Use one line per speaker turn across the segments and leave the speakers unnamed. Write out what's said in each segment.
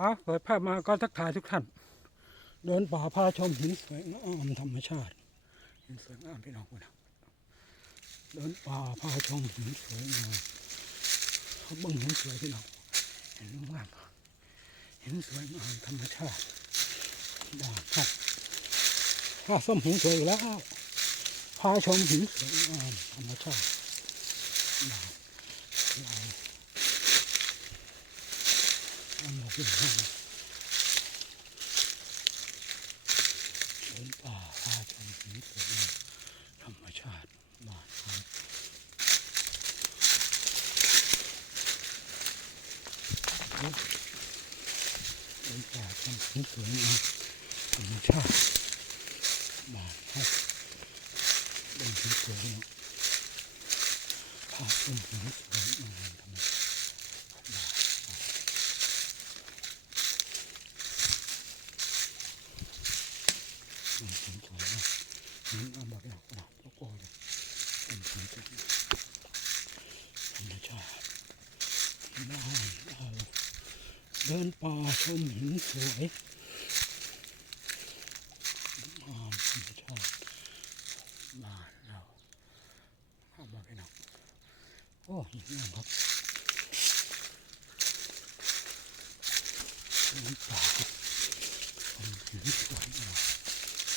อะเปิดภาพมาก็ทักทายทุกท่าน เดินป่าพาชมหินสวยงามธรรมชาติหินสวยงามพี่น้องคุณเดินป่าพาชมหินสวยงามเขาบิ่งหินสวยพี่น้องเห็นงามหินสวยงามธรรมชาติบ้านครับพาส้มหินสวยแล้วพาชมหินสวยงามธรรมชาติบ้า นเราเอามาเป็นห้องเดินป่าพาชมหินสวยงธรรมชาติบ้านเขาเดินป่าชมหินสวยงามธรรมชาติบ้านเขาเดินหินสวยงามพาชมหินสวยงามธรรมชาติบ้านเขาเดินหินสวยงามหิ นี่เอามาแบบกระดาษแล้วก็เลยเดินหินสวยงามธรรมชาติบ้านเราเดินป่าชมหินสวยงามธรรมชาติบ้านเราเอามาเป็นหนักโอ้หินงามครับเดินป่าชมหินสวยงาม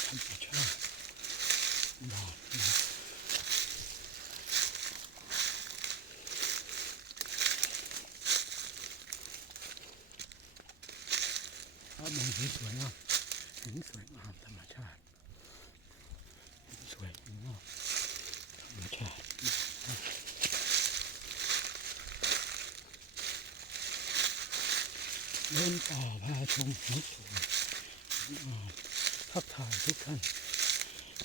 ธรรมชาติบ้านเรา เอามาหินสวยงามหินสวยงามธรรมชาติหินสวยงามธรรมชาติเดินป่าพาชมหินสวยงามทักทายทุกท่าน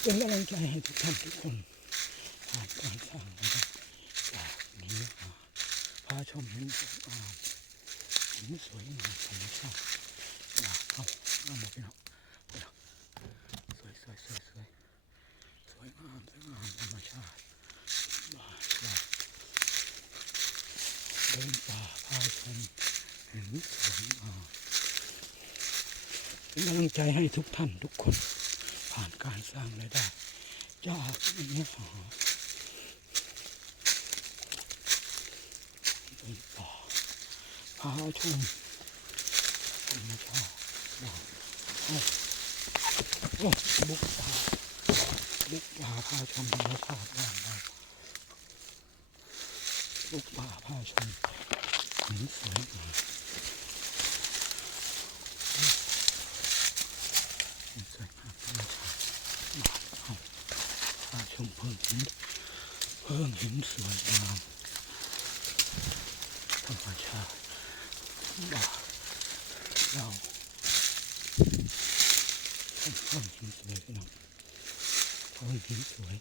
เป็นกำลังใจให้ทุกท่านทุกคนผ่านการสร้างนะครับจากนี้มาพาชมหินสวยงามหินสวยงามธรรมชาติ เข้าเอาหมาพี่น้องพี่น้องสวยสวยสวยสวยสวยงามสวยงามธรรมชาติบ้านเราเดินป่าพาชมเหินสวยงามเป็นกำลังใจให้ทุกท่านทุกคน ผ่านการสร้างรายได้จากเนื้อหาเป็นป่าพาชมธรรมชาติ บุกป่าบุกป่าพาชมธรรมชาติบ้านเราบุกป่าพาชมหินสวยงามหินสวยงามธรรมชาติพาชมเพิ่งหินเพิ่งหินสวยงามธรรมชาติบ้านเรา ชมเพิ่งหินสวยพี่น้องเพิ่งหินสวย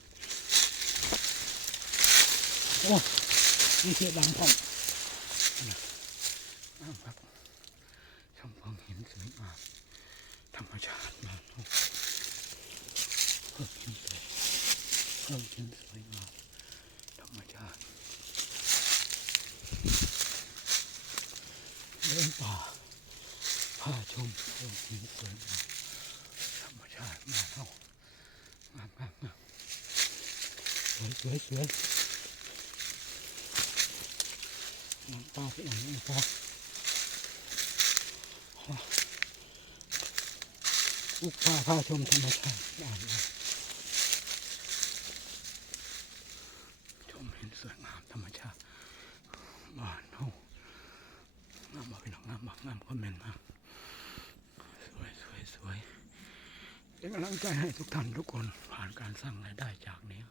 โอ้มีเสือดำพร้อมนะครับชมเพิ่งหินสวยงามธรรมชาติบ้านเราเพิ่งหินสวยเพิ่มขึ้นสวยงามธรรมชาติเดินป่าพาชมเพิ่มขึ้นสวยงามธรรม ชาติมาเท่างามงามงามสวยสวยสวยน้ำตาพี่น้องน้ำตาลูกป่าพาชมธรรมชาติบ้านเราชมเห็นสวยงามธรรมชาติบ้านเฮางามบ่พี่น้องงามบ่งามคอมเมนต์มาสวยสวยสวย เป็นกำลังใจให้ทุกท่านทุกคนผ่านการสร้างรายได้จากนี้